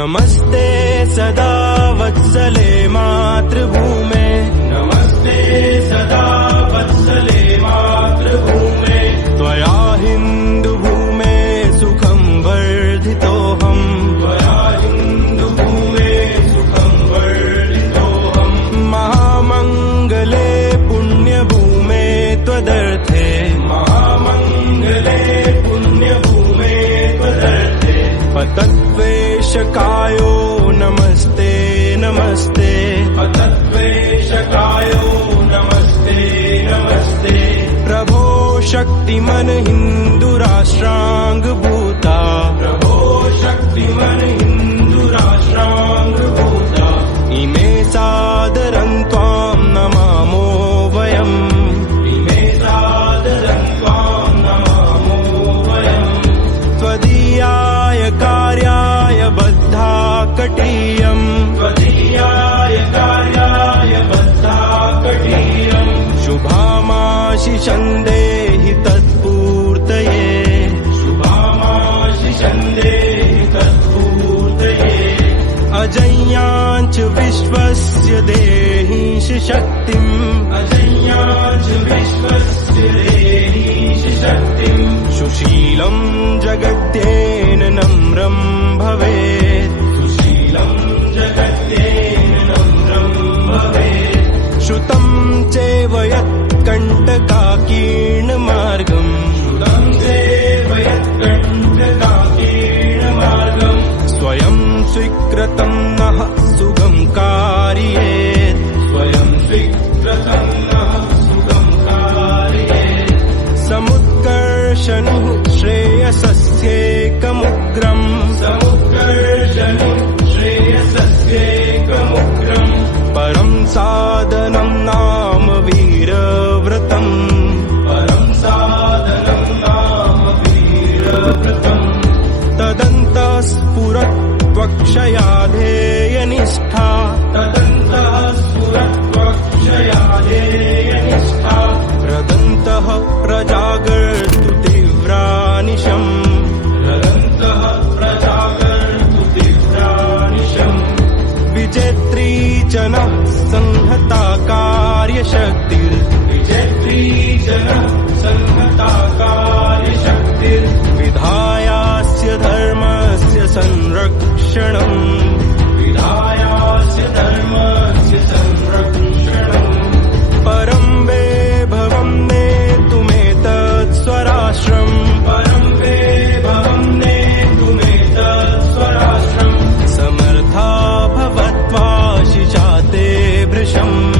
नमस्ते सदा वत्सले मातृभूमे, नमस्ते सदा वत्सले मातृभूमे। त्वया हिन्दुभूमे सुखं वर्धितोऽहम्, त्वया हिन्दुभूमे सुखं वर्धितोऽहम्। महामङ्गले पुण्यभूमे त्वदर्थे, महामङ्गले पुण्यभूमे त्वदर्थे। पतद्वेषकायो नमस्ते नमस्ते, पतद्वेषकायो नमस्ते नमस्ते। प्रभो शक्तिमन हिन्दुराष्ट्राङ्गभूता, प्रभो शक्तिमन हिन्दुराष्ट्राङ्गभूता। इमे सादरं त्वां नमामो वयम्, इमे सादरं त्वां नमामो वयम्। त्वदीयाय कार्याय बद्धा कटीयम्, त्वदीयाय कार्याय बद्धा कटीयम्। शुभामाशिषं देहि तत्पूर्तये, शुभामाशिषं देहि तत्पूर्तये। अजय्याञ्च विश्वस्य देहीश शक्तिम्, अजय्याञ्च विश्वस्य देहीश शक्तिम्। सुशीलं जगत्येन नम्रं भवेत्, सुशीलं जगत्येन नम्रं भवेत्। श्रुतं चैव यत्कण्टकाकीर्णमार्गम्, श्रुतं चैव यत्कण्टकाकीर्णमार्गम्। स्वयं स्वीकृतं नः सुगं कारयेत्, स्वयं स्वीकृतं नः सुगं कारयेत्। समुत्कर्षणुः श्रेयसस्येकमुग्रम्, समुत्कर्षणुः श्रेयसस्येकमुग्रम्। परं साधनं नाम वीरव्रतम्, परं साधनं नाम वीरव्रतम्। तदन्तः स्फुरत्वक्षया ध्येयनिष्ठा, तदन्तः स्फुरत्वक्षया ध्येयनिष्ठा। रदन्तः प्रजागर्तु तीव्रानिशम्, रदन्तः प्रजागर्तु तीव्रानिशम्। विजेत्री च नः संहता कार्यशक्तिर्, विजेत्री च नः संहता कार्यशक्तिर्। विधायास्य धर्मस्य संरक्षणम्, विधायास्य धर्मस्य संरक्षणम्। परं वैभवं नेतुमेतत् स्वराष्ट्रम्, परं वैभवं नेतुमेतत् स्वराष्ट्रम्। समर्था भवत्वा शिशाते भृशम्,